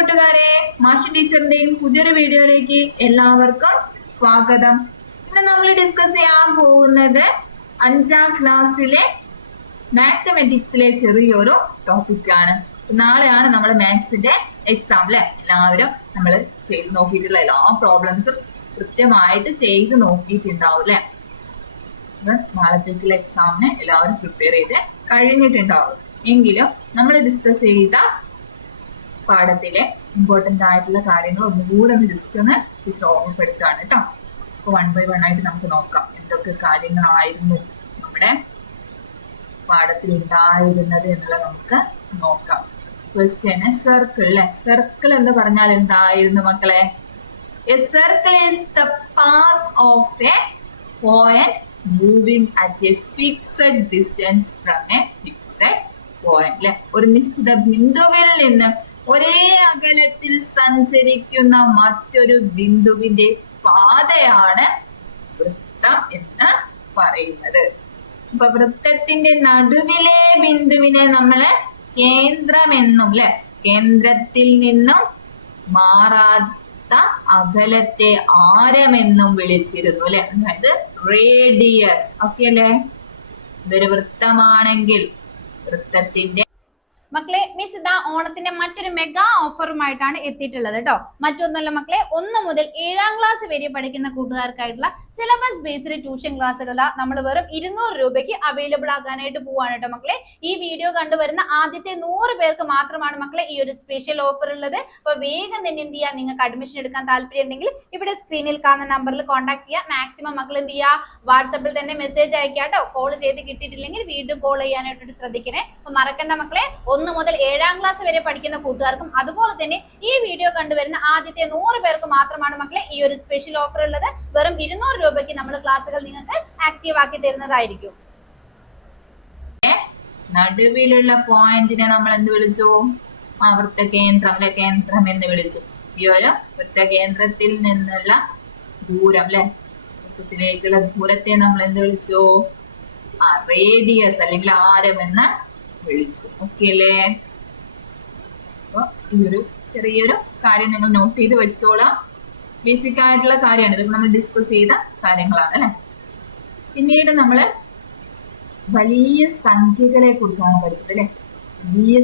കൂട്ടുകാരെ, മാഷി ടീച്ചറിന്റെയും പുതിയൊരു വീഡിയോയിലേക്ക് എല്ലാവർക്കും സ്വാഗതം. ഇന്ന് നമ്മൾ ഡിസ്കസ് ചെയ്യാൻ പോകുന്നത് 5ാം ക്ലാസ്സിലെ മാത്തമെറ്റിക്സിലെ ചെറിയൊരു ടോപ്പിക്കാണ്. നാളെയാണ് നമ്മൾ മാത്സിന്റെ എക്സാം അല്ലെ. എല്ലാവരും നമ്മൾ ചെയ്ത് നോക്കിയിട്ടുള്ള എല്ലാ പ്രോബ്ലംസും കൃത്യമായിട്ട് ചെയ്ത് നോക്കിയിട്ടുണ്ടാവും അല്ലെ. നാളത്തേക്കുള്ള എക്സാമിന് എല്ലാവരും പ്രിപ്പയർ ചെയ്ത് കഴിഞ്ഞിട്ടുണ്ടാവും. എങ്കിലും നമ്മൾ ഡിസ്കസ് ചെയ്ത പാഠത്തിലെ ഇമ്പോർട്ടൻ്റ് ആയിട്ടുള്ള കാര്യങ്ങൾ ഒന്നുകൂടെ ജസ്റ്റ് ഒന്ന് ഓർമ്മപ്പെടുത്തുകയാണ് കേട്ടോ. അപ്പോൾ 1 by 1 ആയിട്ട് നമുക്ക് നോക്കാം എന്തൊക്കെ കാര്യങ്ങളായിരുന്നു നമ്മുടെ പാഠത്തിൽ ഉണ്ടായിരുന്നത് എന്നുള്ളത് നമുക്ക് നോക്കാം. ക്വസ്റ്റ്യന് സർക്കിൾ അല്ലെ. സർക്കിൾ എന്ന് പറഞ്ഞാൽ എന്തായിരുന്നു മക്കളെ? A circle is the path of A point moving at A fixed distance from A fixed point അല്ലെ. ഒരു നിശ്ചിത ബിന്ദുവിൽ നിന്ന് ഒരേ അകലത്തിൽ സഞ്ചരിക്കുന്ന മറ്റൊരു ബിന്ദുവിന്റെ പാതയാണ് വൃത്തം എന്ന് പറയുന്നത്. അപ്പൊ വൃത്തത്തിന്റെ നടുവിലെ ബിന്ദുവിനെ നമ്മള് കേന്ദ്രമെന്നും അല്ലെ, കേന്ദ്രത്തിൽ നിന്നും മാറാത്ത അകലത്തെ ആരമെന്നും വിളിച്ചിരുന്നു അല്ലെ. അതായത് റേഡിയസ്. ഓക്കെ അല്ലെ. ഇതൊരു വൃത്തമാണെങ്കിൽ വൃത്തത്തിന്റെ മക്കളെ, മിസ് ഇതാ ഓണത്തിന്റെ മറ്റൊരു മെഗാ ഓഫറുമായിട്ടാണ് എത്തിയിട്ടുള്ളത് കേട്ടോ. മറ്റൊന്നല്ല മക്കളെ, 1 മുതൽ 7ാം ക്ലാസ് വരെ പഠിക്കുന്ന കൂട്ടുകാർക്കായിട്ടുള്ള സിലബസ് ബേസ്ഡ് ട്യൂഷൻ ക്ലാസ്സുകൾ നമ്മൾ വെറും 200 രൂപയ്ക്ക് അവൈലബിൾ ആകാനായിട്ട് പോവാണ് കേട്ടോ മക്കളെ. ഈ വീഡിയോ കണ്ടുവരുന്ന ആദ്യത്തെ 100 പേർക്ക് മാത്രമാണ് മക്കളെ ഈ ഒരു സ്പെഷ്യൽ ഓഫർ ഉള്ളത്. അപ്പൊ വേഗം തന്നെ എന്ത് ചെയ്യുക, നിങ്ങൾക്ക് അഡ്മിഷൻ എടുക്കാൻ താല്പര്യം ഉണ്ടെങ്കിൽ ഇവിടെ സ്ക്രീനിൽ കാണുന്ന നമ്പറിൽ കോൺടാക്ട് ചെയ്യുക. മാക്സിമം മക്കൾ എന്ത് ചെയ്യുക, വാട്സപ്പിൽ തന്നെ മെസ്സേജ് അയക്കുക കേട്ടോ. കോൾ ചെയ്ത് കിട്ടിയിട്ടില്ലെങ്കിൽ വീണ്ടും കോൾ ചെയ്യാനായിട്ട് ശ്രദ്ധിക്കണേ. അപ്പൊ മറക്കണ്ട മക്കളെ, 1 മുതൽ 7ാം ക്ലാസ് വരെ പഠിക്കുന്ന കൂട്ടുകാർക്കും അതുപോലെ തന്നെ ഈ വീഡിയോ കണ്ടുവരുന്ന ആദ്യത്തെ 100 പേർക്ക് മാത്രമാണ് മക്കളെ ഈ ഒരു സ്പെഷ്യൽ ഓഫർ ഉള്ളത്. വെറും 200 രൂപയ്ക്ക് നമ്മൾ ക്ലാസ്സുകൾ നിങ്ങൾക്ക് ആക്റ്റീവ് ആക്കി തരുന്നതായിരിക്കും. നടുവിലുള്ള പോയിന്റിനെ നമ്മൾ എന്ത് വിളിച്ചു? വൃത്തകേന്ദ്രം അല്ലെ, കേന്ദ്രം എന്ന് വിളിച്ചു. ഈ ഒരു വൃത്തകേന്ദ്രത്തിൽ നിന്നുള്ള ദൂരം അല്ലെ, വൃത്തത്തിലേക്കുള്ള ദൂരത്തെ നമ്മൾ എന്ത് വിളിച്ചു? റേഡിയസ് അല്ലെങ്കിൽ ആരം എന്ന് വിളിച്ചു. ഓക്കെ അല്ലേ? അപ്പൊ ഈ ഒരു ചെറിയൊരു കാര്യം നിങ്ങൾ നോട്ട് ചെയ്ത് വെച്ചോളാം. ബേസിക് ആയിട്ടുള്ള കാര്യമാണ്. ഇതൊക്കെ നമ്മൾ ഡിസ്കസ് ചെയ്ത കാര്യങ്ങളാണ് അല്ലെ. പിന്നീട് നമ്മള് വലിയ സംഖ്യകളെ കുറിച്ചാണ് പഠിച്ചത് അല്ലെ. വലിയ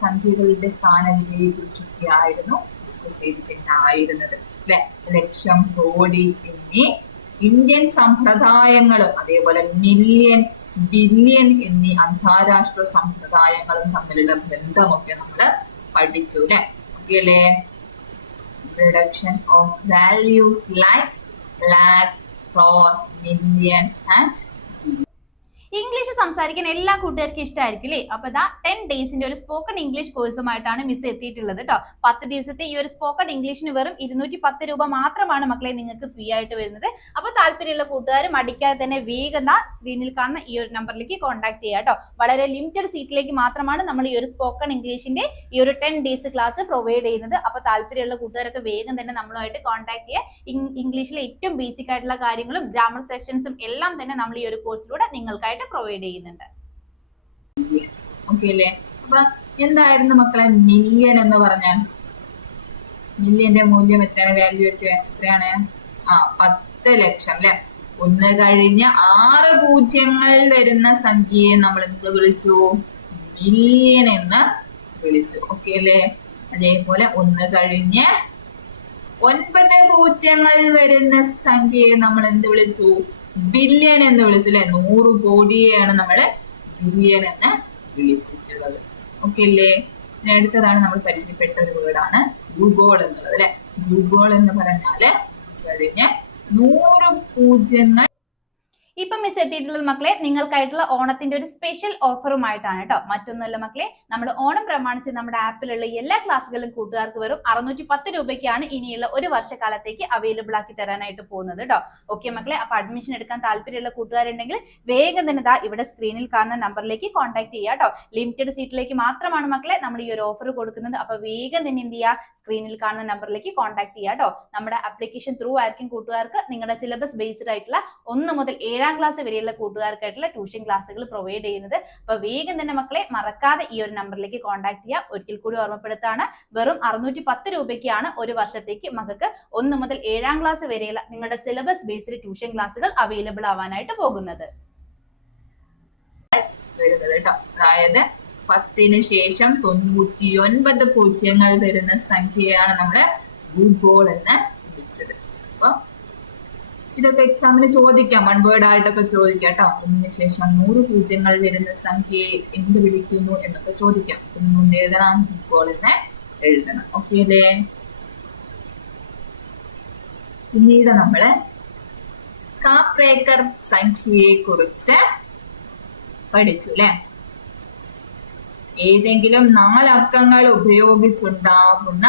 സംഖ്യകളുടെ സ്ഥാനവിലയെ കുറിച്ചൊക്കെ ആയിരുന്നു ഡിസ്കസ് ചെയ്തിട്ടുണ്ടായിരുന്നത് അല്ലെ. ലക്ഷം, കോടി എന്നീ ഇന്ത്യൻ സമ്പ്രദായങ്ങളും അതേപോലെ മില്യൺ, ബില്യൺ എന്നീ അന്താരാഷ്ട്ര സമ്പ്രദായങ്ങളും തമ്മിലുള്ള ബന്ധമൊക്കെ നമ്മൾ പഠിച്ചു അല്ലെ. ഓക്കെ അല്ലേ? Reduction of values like lakh, crore, million and English സംസാരിക്കാൻ എല്ലാ കൂട്ടുകാർക്കും ഇഷ്ടമായിരിക്കും അല്ലേ. അപ്പൊ ഇതാ 10 ഡേയ്സിന്റെ ഒരു സ്പോക്കൺ ഇംഗ്ലീഷ് കോഴ്സുമായിട്ടാണ് മിസ് എത്തിയിട്ടുള്ളത് കേട്ടോ. 10 ദിവസത്തെ ഈ ഒരു സ്പോക്കൺ ഇംഗ്ലീഷിന് വെറും 210 രൂപ മാത്രമാണ് മക്കളെ നിങ്ങൾക്ക് ഫ്രീ ആയിട്ട് വരുന്നത്. അപ്പൊ താല്പര്യമുള്ള കൂട്ടുകാർ മടിക്കാതെ തന്നെ വേഗം സ്ക്രീനിൽ കാണുന്ന ഈ ഒരു നമ്പറിലേക്ക് കോൺടാക്ട് ചെയ്യുക കേട്ടോ. വളരെ ലിമിറ്റഡ് സീറ്റിലേക്ക് മാത്രമാണ് നമ്മൾ ഈ ഒരു സ്പോക്കൺ ഇംഗ്ലീഷിന്റെ ഈ ഒരു 10 ഡേയ്സ് ക്ലാസ് പ്രൊവൈഡ് ചെയ്യുന്നത്. അപ്പൊ താല്പര്യമുള്ള കൂട്ടുകാരൊക്കെ വേഗം തന്നെ നമ്മളുമായിട്ട് കോൺടാക്ട് ചെയ്യുക. ഇംഗ്ലീഷിലെ ഏറ്റവും ബേസിക് ആയിട്ടുള്ള കാര്യങ്ങളും ഗ്രാമർ സെക്ഷൻസും എല്ലാം തന്നെ നമ്മൾ ഈ ഒരു കോഴ്സിലൂടെ നിങ്ങൾക്കായിട്ട് പ്രൊവൈഡ് ചെയ്യുന്നുണ്ട്. ഓക്കെ അല്ലേ? അപ്പൊ എന്തായിരുന്നു മക്കളെ മില്യൺ എന്ന് പറഞ്ഞാൽ? മില്യന്റെ മൂല്യം എത്രയാണ്? വാല്യൂ എത്രയാണ്? 10 ലക്ഷം അല്ലെ. 1 കഴിഞ്ഞ് 6 പൂജ്യങ്ങൾ വരുന്ന സംഖ്യയെ നമ്മൾ എന്ത് വിളിച്ചു? മില്യൺ എന്ന് വിളിച്ചു. ഓക്കെ അല്ലേ? അതേപോലെ 1 കഴിഞ്ഞ് 9 പൂജ്യങ്ങൾ വരുന്ന സംഖ്യയെ നമ്മൾ എന്ത് വിളിച്ചു? ബില്യൺ എന്ന് വിളിച്ചു അല്ലെ. 100 കോടിയെയാണ് നമ്മള് ബില്യൺ എന്ന് വിളിച്ചിട്ടുള്ളത്. ഓക്കെ അല്ലേ? അടുത്തതാണ് നമ്മൾ പരിചയപ്പെട്ട ഒരു വേർഡാണ് ഭൂഗോൾ എന്നുള്ളത് അല്ലെ. ഭൂഗോൾ എന്ന് പറഞ്ഞാല് കഴിഞ്ഞ 100 പൂജ്യങ്ങൾ. ഇപ്പൊ മിസ് എത്തിയിട്ടുള്ളത് മക്കളെ നിങ്ങൾക്കായിട്ടുള്ള ഓണത്തിന്റെ ഒരു സ്പെഷ്യൽ ഓഫറുമായിട്ടാണ് കേട്ടോ. മറ്റൊന്നുമല്ല മക്കളെ, നമ്മുടെ ഓണം പ്രമാണിച്ച് നമ്മുടെ ആപ്പിലുള്ള എല്ലാ ക്ലാസ്സുകളും കൂട്ടുകാർക്ക് വെറും 610 രൂപയ്ക്കാണ് ഇനിയുള്ള ഒരു വർഷക്കാലത്തേക്ക് അവൈലബിൾ ആക്കി തരാനായിട്ട് പോകുന്നത് കേട്ടോ. ഓക്കെ മക്കളെ, അപ്പൊ അഡ്മിഷൻ എടുക്കാൻ താല്പര്യമുള്ള കൂട്ടുകാരുണ്ടെങ്കിൽ വേഗം തന്നെ ഇവിടെ സ്ക്രീനിൽ കാണുന്ന നമ്പറിലേക്ക് കോൺടാക്ട് ചെയ്യുക കേട്ടോ. ലിമിറ്റഡ് സീറ്റിലേക്ക് മാത്രമാണ് മക്കളെ നമ്മൾ ഈ ഒരു ഓഫർ കൊടുക്കുന്നത്. അപ്പൊ വേഗം തന്നെ എന്ത് ചെയ്യുക, സ്ക്രീനിൽ കാണുന്ന നമ്പറിലേക്ക് കോൺടാക്ട് ചെയ്യുക കേട്ടോ. നമ്മുടെ ആപ്ലിക്കേഷൻ ത്രൂ ആയിരിക്കും കൂട്ടുകാർക്ക് നിങ്ങളുടെ സിലബസ് ബേസ്ഡ് ആയിട്ടുള്ള 1 മുതൽ 7ാം ക്ലാസ് വരെയുള്ള കൂട്ടുകാർക്കായിട്ടുള്ള ട്യൂഷൻ ക്ലാസ്സുകൾ പ്രൊവൈഡ് ചെയ്യുന്നത്. അപ്പൊ വേഗം തന്നെ മക്കളെ മറക്കാതെ ഈ ഒരു നമ്പറിലേക്ക് കോൺടാക്ട് ചെയ്യുക. ഒരിക്കൽ കൂടി ഓർമ്മപ്പെടുത്താണ്, വെറും 610 രൂപയ്ക്കാണ് ഒരു വർഷത്തേക്ക് മക്കൾക്ക് 1 മുതൽ 7ാം ക്ലാസ് വരെയുള്ള നിങ്ങളുടെ സിലബസ് ബേസ്ഡ് ട്യൂഷൻ ക്ലാസ്സുകൾ അവൈലബിൾ ആവാനായിട്ട് പോകുന്നത്. അതായത് 10ന് ശേഷം 99 പൂജ്യങ്ങൾ വരുന്ന സംഖ്യയാണ് നമ്മള് ഗുഡ് ബോൾ എന്ന് വിളിച്ചത്. അപ്പൊ ഇതൊക്കെ എക്സാമിന് ചോദിക്കാം, 1 വേർഡ് ആയിട്ടൊക്കെ ചോദിക്കാം കേട്ടോ. 1ന് ശേഷം 100 പൂജ്യങ്ങൾ വരുന്ന സംഖ്യയെ എന്ത് വിളിക്കുന്നു എന്നൊക്കെ ചോദിക്കാം. എന്ത് എഴുതണം? ഗുഡ് ബോൾ എന്ന് എഴുതണം. ഓക്കെ അല്ലേ? പിന്നീട് നമ്മള് കാപ്പ് ബ്രേക്കർ സംഖ്യയെ കുറിച്ച് പഠിച്ചു അല്ലെ. ഏതെങ്കിലും 4 അക്കങ്ങൾ ഉപയോഗിച്ചുണ്ടാകുന്ന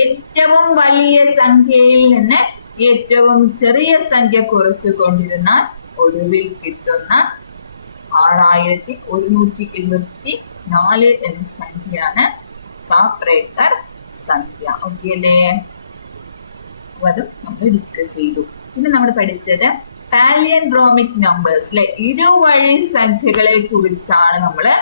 ഏറ്റവും വലിയ സംഖ്യയിൽ നിന്ന് ഏറ്റവും ചെറിയ സംഖ്യ കുറച്ചു കൊണ്ടിരുന്നാൽ ഒടുവിൽ കിട്ടുന്ന 6124 എന്ന സംഖ്യയാണ് കാപ്പ് ബ്രേക്കർ സംഖ്യ. ഓക്കെ അല്ലേ? അതും നമ്മൾ ഡിസ്കസ് ചെയ്തു. പിന്നെ നമ്മൾ പഠിച്ചത് പാലിയൻഡ്രോമിക് നമ്പേഴ്സ് അല്ലെ, ഇരുവഴി സംഖ്യകളെ കുറിച്ചാണ് നമ്മള്.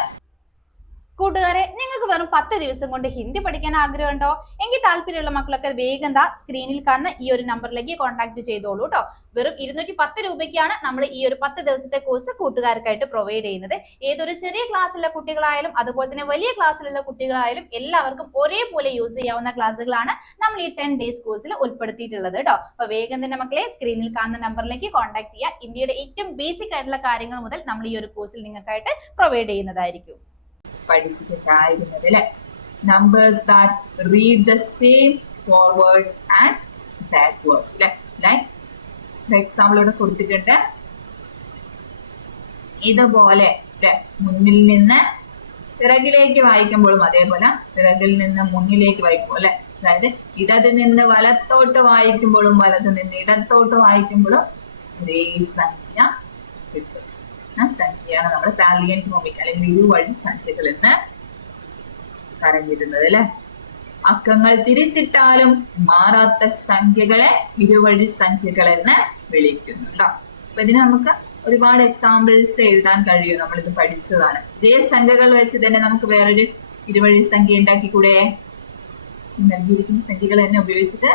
കൂട്ടുകാരെ, നിങ്ങൾക്ക് വെറും 10 ദിവസം കൊണ്ട് ഹിന്ദി പഠിക്കാൻ ആഗ്രഹമുണ്ടോ? എങ്കിൽ താല്പര്യമുള്ള മക്കളൊക്കെ വേഗം സ്ക്രീനിൽ കാണുന്ന ഈ ഒരു നമ്പറിലേക്ക് കോൺടാക്ട് ചെയ്തോളൂ കേട്ടോ. വെറും 210 രൂപയ്ക്കാണ് നമ്മൾ ഈ ഒരു 10 ദിവസത്തെ കോഴ്സ് കൂട്ടുകാർക്കായിട്ട് പ്രൊവൈഡ് ചെയ്യുന്നത്. ഏതൊരു ചെറിയ ക്ലാസ്സിലുള്ള കുട്ടികളായാലും അതുപോലെ തന്നെ വലിയ ക്ലാസ്സിലുള്ള കുട്ടികളായാലും എല്ലാവർക്കും ഒരേപോലെ യൂസ് ചെയ്യാവുന്ന ക്ലാസ്സുകളാണ് നമ്മൾ ഈ 10 ഡേയ്സ് കോഴ്സിൽ ഉൾപ്പെടുത്തിയിട്ടുള്ളത് കേട്ടോ. അപ്പൊ വേഗം തന്നെ മക്കളെ സ്ക്രീനിൽ കാണുന്ന നമ്പറിലേക്ക് കോൺടാക്ട് ചെയ്യുക. ഇന്ത്യയുടെ ഏറ്റവും ബേസിക് ആയിട്ടുള്ള കാര്യങ്ങൾ മുതൽ നമ്മൾ ഈ ഒരു കോഴ്സിൽ നിങ്ങൾക്കായിട്ട് പ്രൊവൈഡ് ചെയ്യുന്നതായിരിക്കും. പഠിച്ചിട്ടുണ്ടായിരുന്നത് അല്ലെ, numbers that read the same forwards and backwards അല്ലെ. ലൈക്ക് എക്സാമ്പിൾ ഇവിടെ കൊടുത്തിട്ടുണ്ട്. ഇതുപോലെ അല്ലെ, മുന്നിൽ നിന്ന് പിറകിലേക്ക് വായിക്കുമ്പോഴും അതേപോലെ പിറകിൽ നിന്ന് മുന്നിലേക്ക് വായിക്കുമ്പോൾ അല്ലെ, അതായത് ഇടത് നിന്ന് വലത്തോട്ട് വായിക്കുമ്പോഴും വലത് നിന്ന് ഇടത്തോട്ട് വായിക്കുമ്പോഴും ഒരേ സംഖ്യ കിട്ടും. സംഖ്യയാണ് നമ്മൾ പാലിയൻഡ്രോമിക് അല്ലെങ്കിൽ ഇരുവഴി സംഖ്യകൾ എന്ന് പറഞ്ഞിരുന്നത് അല്ലെ. അക്കങ്ങൾ തിരിച്ചിട്ടാലും മാറാത്ത സംഖ്യകളെ ഇരുവഴി സംഖ്യകൾ എന്ന് വിളിക്കുന്നു കേട്ടോ. അപ്പൊ ഇതിന് നമുക്ക് ഒരുപാട് എക്സാമ്പിൾസ് എഴുതാൻ കഴിയും. നമ്മളിത് പഠിച്ചതാണ്. ഇതേ സംഖ്യകൾ വെച്ച് തന്നെ നമുക്ക് വേറൊരു ഇരുവഴി സംഖ്യ ഉണ്ടാക്കിക്കൂടെ? നൽകിയിരിക്കുന്ന സംഖ്യകൾ തന്നെ ഉപയോഗിച്ചിട്ട്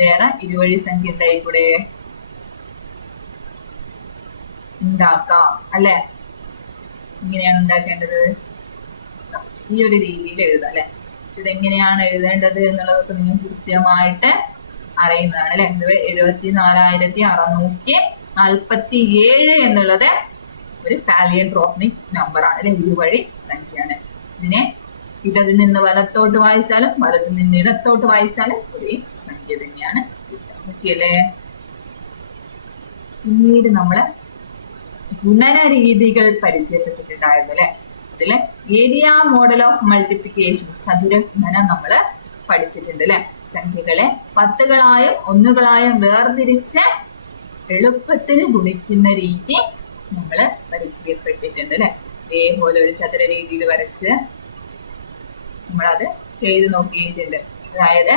വേറെ ഇരുവഴി സംഖ്യ ഉണ്ടായിക്കൂടെ? ഉണ്ടാക്കാം അല്ലെ. ഇങ്ങനെയാണ് ഉണ്ടാക്കേണ്ടത്. ഈ ഒരു രീതിയിൽ എഴുതാം അല്ലെ. ഇതെങ്ങനെയാണ് എഴുതേണ്ടത് എന്നുള്ളതൊക്കെ നിങ്ങൾ കൃത്യമായിട്ട് അറിയുന്നതാണ് അല്ലെ. 74,647 എന്നുള്ളത് ഒരു പാലിയൻഡ്രോമിക് നമ്പർ ആണ് അല്ലെ, ഇരുവഴി സംഖ്യയാണ്. ഇതിനെ ഇടത് നിന്ന് വലത്തോട്ട് വായിച്ചാലും വലത് നിന്ന് ഇടത്തോട്ട് വായിച്ചാലും ഒരേ സംഖ്യ തന്നെയാണ് കിട്ടുക. ഓക്കെ അല്ലേ? പിന്നീട് നമ്മള് ഗുണന രീതികൾ പരിചയപ്പെട്ടിട്ടുണ്ടായിരുന്നു അല്ലെ. ഇതില് ഏരിയ മോഡൽ ഓഫ് മൾട്ടിപ്ലിക്കേഷൻ, ചതുര ഗുണനം നമ്മള് പഠിച്ചിട്ടുണ്ട് അല്ലെ. സംഖ്യകളെ 10കളായും 1കളായും വേർതിരിച്ച് എളുപ്പത്തിന് ഗുണിക്കുന്ന രീതി നമ്മള് പരിചയപ്പെട്ടിട്ടുണ്ട് അല്ലെ. ഇതേപോലെ ഒരു ചതുര രീതിയിൽ വരച്ച് നമ്മളത് ചെയ്ത് നോക്കിയിട്ടുണ്ട്. അതായത്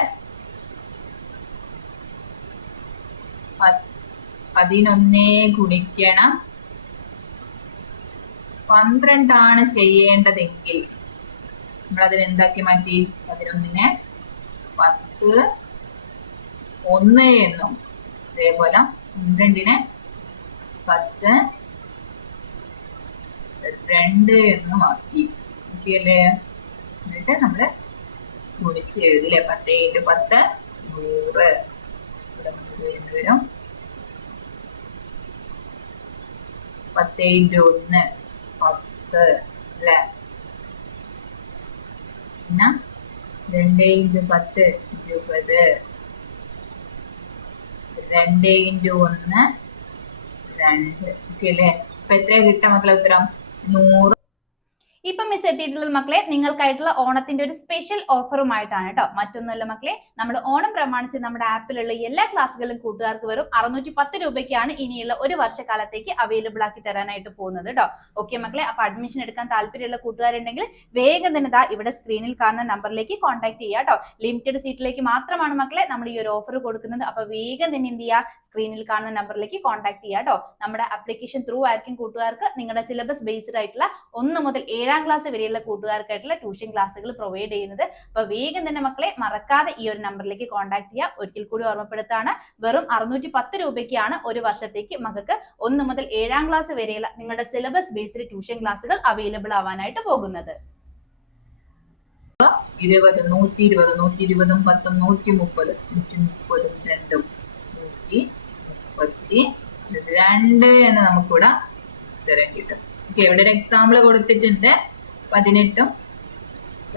11 ഗുണിക്കണം 12 ചെയ്യേണ്ടതെങ്കിൽ നമ്മളതിന് എന്താക്കി മാറ്റി? 11നെ 10 1 എന്നും അതേപോലെ 12നെ 10 2 എന്നും ആക്കി. ഓക്കെ അല്ലേ? എന്നിട്ട് നമ്മള് ഗുണിച്ച് എഴുതില്ലേ. 10 × 10 100 എന്ന് വരും. 10 × 1 10 അല്ലെ. പിന്നെ 2 × 10 20. 2 × 1 2. ഓക്കെ അല്ലേ? അപ്പൊ എത്രയാ കിട്ടാ മക്കളെ ഉത്തരം? 100. ഇപ്പൊ മിസ് എത്തിയിട്ടുള്ളത് മക്കളെ നിങ്ങൾക്കായിട്ടുള്ള ഓണത്തിന്റെ ഒരു സ്പെഷ്യൽ ഓഫറുമായിട്ടാണ് കേട്ടോ. മറ്റൊന്നുമല്ല മക്കളെ, നമ്മൾ ഓണം പ്രമാണിച്ച് നമ്മുടെ ആപ്പിലുള്ള എല്ലാ ക്ലാസ്സുകളും കൂട്ടുകാർക്ക് വെറും 610 രൂപയ്ക്കാണ് ഇനിയുള്ള ഒരു വർഷക്കാലത്തേക്ക് അവൈലബിൾ ആക്കി തരാനായിട്ട് പോകുന്നത് കേട്ടോ. ഓക്കെ മക്കളെ, അപ്പൊ അഡ്മിഷൻ എടുക്കാൻ താല്പര്യമുള്ള കൂട്ടുകാരുണ്ടെങ്കിൽ വേഗം തന്നെ ദാ ഇവിടെ സ്ക്രീനിൽ കാണുന്ന നമ്പറിലേക്ക് കോൺടാക്ട് ചെയ്യുക കേട്ടോ. ലിമിറ്റഡ് സീറ്റിലേക്ക് മാത്രമാണ് മക്കളെ നമ്മൾ ഈ ഒരു ഓഫർ കൊടുക്കുന്നത്. അപ്പൊ വേഗം തന്നെ എന്ത് ചെയ്യുക, സ്ക്രീനിൽ കാണുന്ന നമ്പറിലേക്ക് കോൺടാക്ട് ചെയ്യുക കേട്ടോ. നമ്മുടെ ആപ്ലിക്കേഷൻ ത്രൂ ആയിരിക്കും കൂട്ടുകാർക്ക് നിങ്ങളുടെ സിലബസ് ബേസ്ഡ് ആയിട്ടുള്ള 1 മുതൽ 7ാം ക്ലാസ് വരെയുള്ള കൂട്ടുകാർക്കായിട്ടുള്ള ട്യൂഷൻ ക്ലാസ്സുകൾ പ്രൊവൈഡ് ചെയ്യുന്നത്. അപ്പൊ വേഗം തന്നെ മക്കളെ മറക്കാതെ ഈ ഒരു നമ്പറിലേക്ക് കോൺടാക്ട് ചെയ്യുക. ഒരിക്കൽ കൂടി ഓർമ്മപ്പെടുത്താണ്, വെറും 610 രൂപയ്ക്കാണ് ഒരു വർഷത്തേക്ക് മക്കൾക്ക് 1 മുതൽ 7ാം ക്ലാസ് വരെയുള്ള നിങ്ങളുടെ സിലബസ് ബേസ്ഡ് ട്യൂഷൻ ക്ലാസ്സുകൾ അവൈലബിൾ ആവാനായിട്ട് പോകുന്നത്. 20, 120, 120, 10, 130, 132, 132 എന്ന് നമുക്കിവിടെ ഉത്തരം കിട്ടും. ഓക്കെ, ഇവിടെ ഒരു എക്സാമ്പിൾ കൊടുത്തിട്ടുണ്ട്. 18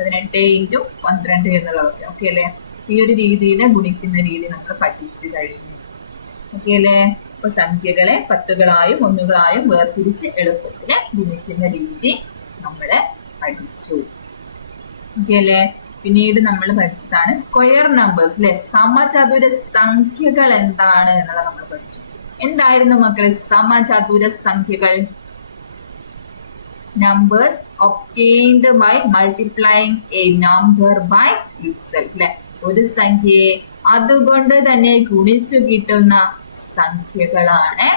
× 12 എന്നുള്ളതൊക്കെ. ഓക്കെ അല്ലേ? ഈ ഒരു രീതിയിൽ ഗുണിക്കുന്ന രീതി നമ്മൾ പഠിച്ചു കഴിഞ്ഞു. ഓക്കെ അല്ലേ? അപ്പൊ സംഖ്യകളെ 10കളായും 1കളായും വേർതിരിച്ച് എളുപ്പത്തിന് ഗുണിക്കുന്ന രീതി നമ്മള് പഠിച്ചു. ഓക്കെ അല്ലേ? പിന്നീട് നമ്മൾ പഠിച്ചതാണ് സ്ക്വയർ നമ്പേഴ്സ് അല്ലെ, സമചതുര സംഖ്യകൾ എന്താണ് എന്നുള്ളത് നമ്മൾ പഠിച്ചു. എന്തായിരുന്നു മക്കളെ സമചതുര സംഖ്യകൾ? numbers obtained by multiplying a number by itself അല്ലെ, ഒരു സംഖ്യയെ അതുകൊണ്ട് തന്നെ ഗുണിച്ചു കിട്ടുന്ന സംഖ്യകളാണ്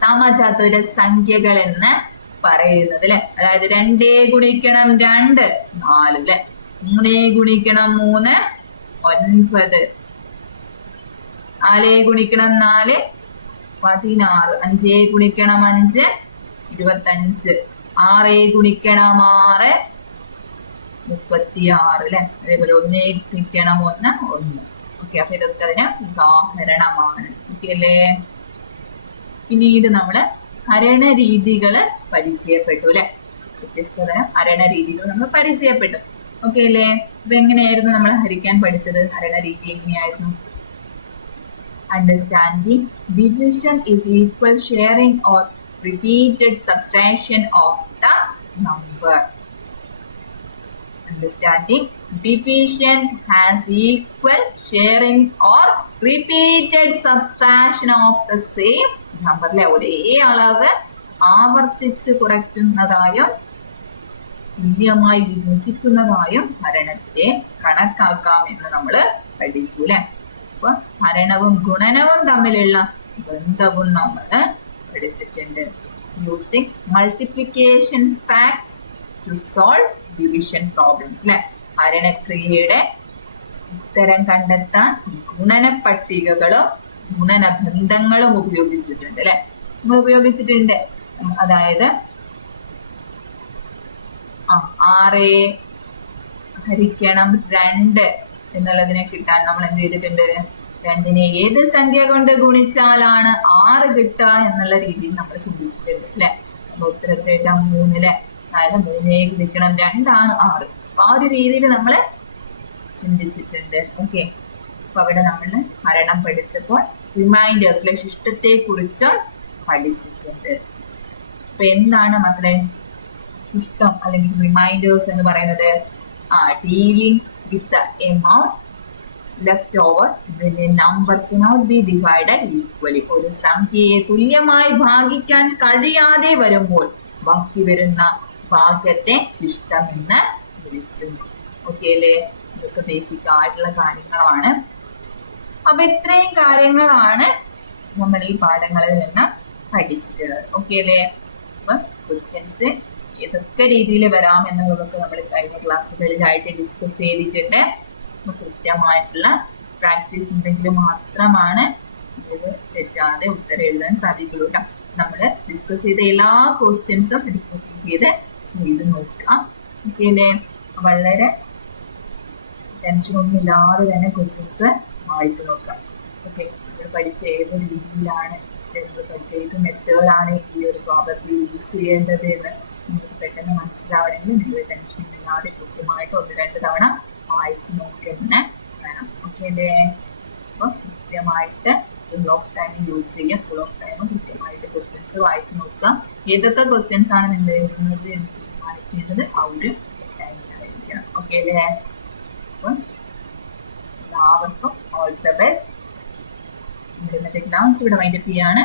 സമചതുര സംഖ്യകൾ എന്ന് പറയുന്നത് അല്ലെ. അതായത് 2 ഗുണിക്കണം 2 4 അല്ലെ, 3 ഗുണിക്കണം 3 9, 4 ഗുണിക്കണം 4 16, 5 ഗുണിക്കണം 5 25, 6 ഗുണിക്കണം 6 36 അല്ലെ. അതേപോലെ 1 ഗുണിക്കണം 1 1. ഓക്കെ, അപ്പൊ ഇതൊക്കെ അതിന് ഉദാഹരണമാണ്. ഓക്കെ അല്ലേ? പിന്നീട് നമ്മള് ഹരണ രീതികള് പരിചയപ്പെട്ടു അല്ലെ. വ്യത്യസ്ത തരം ഹരണ രീതികൾ നമ്മൾ പരിചയപ്പെട്ടു. ഓക്കെ അല്ലേ? അപ്പൊ എങ്ങനെയായിരുന്നു നമ്മൾ ഹരിക്കാൻ പഠിച്ചത്? ഹരണ രീതി എങ്ങനെയായിരുന്നു? Understanding division is equal sharing or repeated subtraction of the number. Understanding division has equal sharing or repeated subtraction of the same number അല്ലെ. ഒരേ അളവ് ആവർത്തിച്ച് കുറയ്ക്കുന്നതായും തുല്യമായി വിഭജിക്കുന്നതായും ഹരണത്തെ കണക്കാക്കാം എന്ന് നമ്മൾ പഠിച്ചു അല്ലെ. അപ്പൊ ഹരണവും ഗുണനവും തമ്മിലുള്ള ബന്ധവും നമ്മൾ പഠിച്ചിട്ടുണ്ട്. Using multiplication facts to solve division problems അല്ലെ. ഹരണക്രിയയുടെ ഉത്തരം കണ്ടെത്താൻ ഗുണന പട്ടികകളും ഗുണന ബന്ധങ്ങളും ഉപയോഗിച്ചിട്ടുണ്ട് അല്ലെ. നമ്മൾ ഉപയോഗിച്ചിട്ടുണ്ട്. അതായത് 6 ഹരിക്കണം 2 എന്നുള്ളതിനെ കിട്ടാൻ നമ്മൾ എന്ത് ചെയ്തിട്ടുണ്ട്? 2നെ ഏത് സംഖ്യ കൊണ്ട് ഗുണിച്ചാലാണ് 6 കിട്ടുക എന്നുള്ള രീതിയിൽ നമ്മൾ ചിന്തിച്ചിട്ടുണ്ട് അല്ലെ. അപ്പൊ ഉത്തരത്തിലിട്ട 3 അല്ലെ. അതായത് 3 ഗുണിക്കണം 2 ആണ് 6. അപ്പൊ ആ ഒരു രീതിയിൽ നമ്മള് ചിന്തിച്ചിട്ടുണ്ട്. ഓക്കെ, അപ്പൊ അവിടെ നമ്മൾ ഹരണം പഠിച്ചപ്പോൾ റിമൈൻഡേഴ്സിലെ ശിഷ്ടത്തെ കുറിച്ചും പഠിച്ചിട്ടുണ്ട്. അപ്പൊ എന്താണ് മക്കളെ ശിഷ്ടം അല്ലെങ്കിൽ റിമൈൻഡേഴ്സ് എന്ന് പറയുന്നത്? Dealing with the amount left over when a number cannot be divided equally. ഒരു സംഖ്യയെ തുല്യമായി ഭാഗിക്കാൻ കഴിയാതെ വരുമ്പോൾ ബാക്കി വരുന്ന ഭാഗത്തെ ശിഷ്ടം എന്ന് വിളിക്കുന്നു. ഓക്കെ അല്ലേ? ഇതൊക്കെ ബേസിക് ആയിട്ടുള്ള കാര്യങ്ങളാണ്. അപ്പൊ ഇത്രയും കാര്യങ്ങളാണ് നമ്മൾ ഈ പാഠങ്ങളിൽ നിന്ന് പഠിച്ചിട്ടുള്ളത്. ഓക്കെ അല്ലേ? അപ്പൊ ക്വസ്റ്റ്യൻസ് ഏതൊക്കെ രീതിയിൽ വരാം എന്നുള്ളതൊക്കെ നമ്മൾ കഴിഞ്ഞ ക്ലാസ്സുകളിലായിട്ട് ഡിസ്കസ് ചെയ്തിട്ടുണ്ട്. അപ്പൊ കൃത്യമായിട്ടുള്ള പ്രാക്ടീസ് ഉണ്ടെങ്കിൽ മാത്രമാണ് ഇത് തെറ്റാതെ ഉത്തരം എഴുതാൻ സാധിക്കുള്ളൂ കേട്ടോ. നമ്മൾ ഡിസ്കസ് ചെയ്ത എല്ലാ ക്വസ്റ്റ്യൻസും റിപ്പീറ്റ് ചെയ്ത് നോക്കാം. ഓക്കെ അല്ലേ? വളരെ ടെൻഷനൊന്നും ഇല്ലാതെ തന്നെ ക്വസ്റ്റ്യൻസ് വായിച്ചു നോക്കാം. ഓക്കെ, നമ്മൾ പഠിച്ച ഏത് രീതിയിലാണ്, നമ്മൾ പഠിച്ച ഏത് മെത്തേഡാണ് ഈ ഒരു പ്രോബ്ലത്തിൽ യൂസ് ചെയ്യേണ്ടത് എന്ന് നിങ്ങൾക്ക് പെട്ടെന്ന് മനസ്സിലാവണമെങ്കിൽ നിങ്ങൾ ടെൻഷൻ ഇല്ലാതെ കൃത്യമായിട്ട് 1-2 തവണ വായിച്ച് നോക്കുന്ന വേണം. ഓക്കെ അല്ലേ? അപ്പോൾ കൃത്യമായിട്ട് ഫുൾ ഓഫ് ടൈം യൂസ് ചെയ്യുക. ഫുൾ ഓഫ് ടൈം കൃത്യമായിട്ട് ക്വസ്റ്റ്യൻസ് വായിച്ച് നോക്കുക. ഏതൊക്കെ ക്വസ്റ്റ്യൻസ് ആണ് നിങ്ങൾ എഴുതുന്നത് എന്ന് കാണിക്കേണ്ടത് ആ ഒരു ടൈമിലായിരിക്കണം. ഓക്കെ അല്ലേ? അപ്പം എല്ലാവർക്കും ഓൾ ദ ബെസ്റ്റ്. ഇന്നത്തെ ക്ലാസ് ഇവിടെ വൈൻഡപ്പ് ചെയ്യാണ്.